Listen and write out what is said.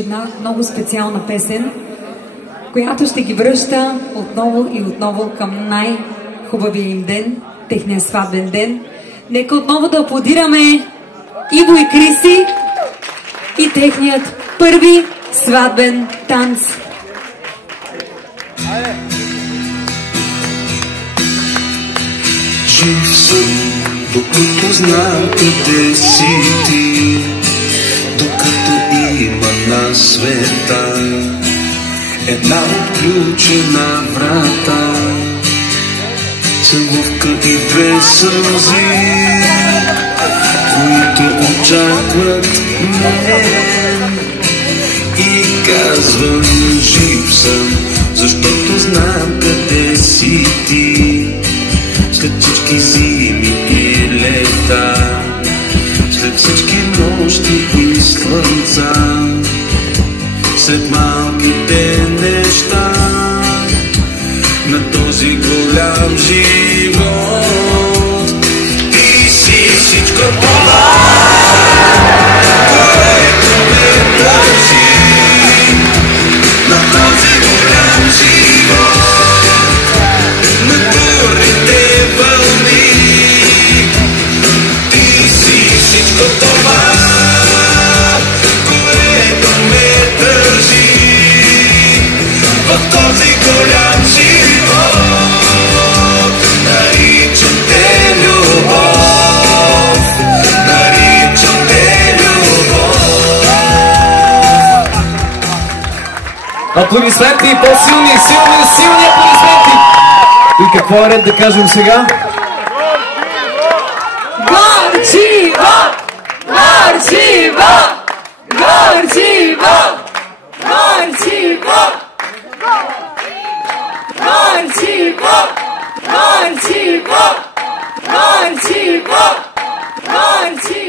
Една много специална песен, която ще ги връща отново и отново към най-хубавия им ден, техния сватбен ден. Нека отново да аплодираме Иво и Криси и техният първи сватбен танц. Жив съм, докато знам къде си ти, докато има на света една отключена врата, целувка и две сълзи, които очакват мен. И казвам, жив съм, защото знам къде си ти. След всички зими и лета, след всички нощи и слънца, след малките неща на този голям живот, ти си всичко това, което ме държи на този голям живот, на бурните вълни. Ти си всичко това, което ме държи в този голям живот. Наричам те любов, наричам те любов. Аплодисменти, по-силни, силни аплодисменти! И какво е ред да кажем сега? Горчиво! Горчиво! Горчиво! Горчиво! Горчиво! Горчиво! Горчиво! Горчиво!